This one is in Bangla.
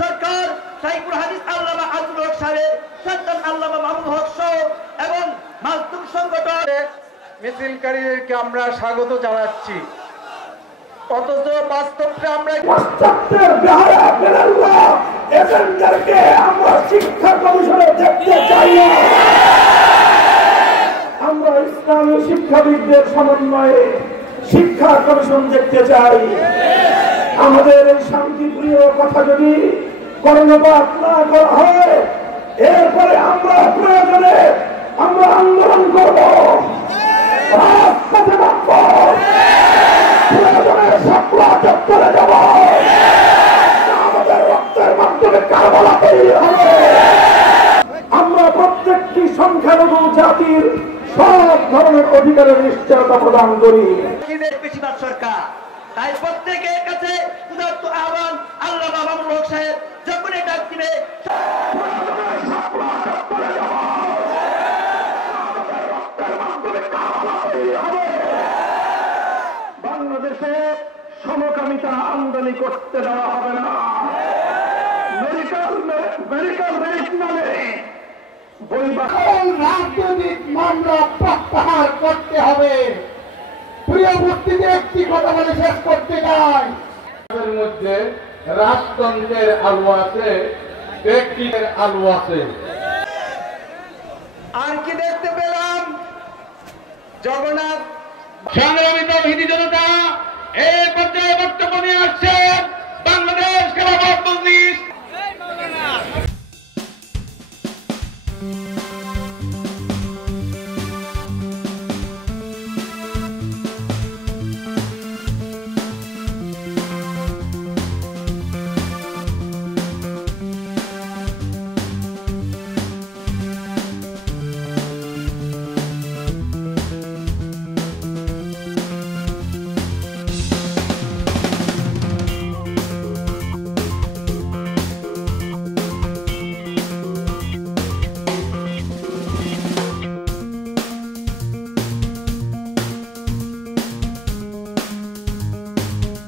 সরকার সাইকুল হাদিস আল্লামা আব্দুল হক সাহেব, সন্তান আল্লামা মামুনুল হক সহ এবং মাসদুম সংগঠন মিছিলকারীদেরকে আমরা স্বাগত জানাচ্ছি। অথচ বাস্তবটা আমরা শিক্ষা কমিশনে দেখতে চাই না। আমরা ইসলামী শিক্ষাবিদদের সমন্বয়ে শিক্ষা কমিশন দেখতে চাই। আমাদের এই শান্তিপ্রিয় কথা যদি কর্ণপাত না করা হয়, এরপরে আমরা প্রয়োজনে আমরা আন্দোলন করব, রাজপথে নামব, প্রয়োজনে সাপলা চত্বরে যাব, আমাদের রক্তের মাধ্যমে কারবালা তৈরি হবে। আমরা প্রত্যেকটি সংখ্যালঘু জাতির সব ধরনের অধিকারের নিশ্চয়তা প্রদান করি। বেশিরভাগ সরকার তাই প্রত্যেকের কাছে উদাত্ত আহ্বান, আল্লামা মামুনুল হক সাহেব যখনই ডাক দিবে বাংলাদেশে সমকামিতা আমদানি করতে দেওয়া হবে না। মেডিকেল রেট নামে রাজনৈতিক মামলা প্রত্যাহার করতে হবে। প্রিয় মুক্তিতে একটি কথা বলে শেষ করতে চাই, এর মধ্যে রাজতন্ত্রের আলো আছে, ব্যক্তির আলো আছে। আর কি দেখতে পেলাম? জগন্নাথ সংগ্রামী তৌহিদি জনতা এই পর্যায়ে বক্তব্য নিয়ে আসছেন বাংলাদেশ খেলাফত মজলিস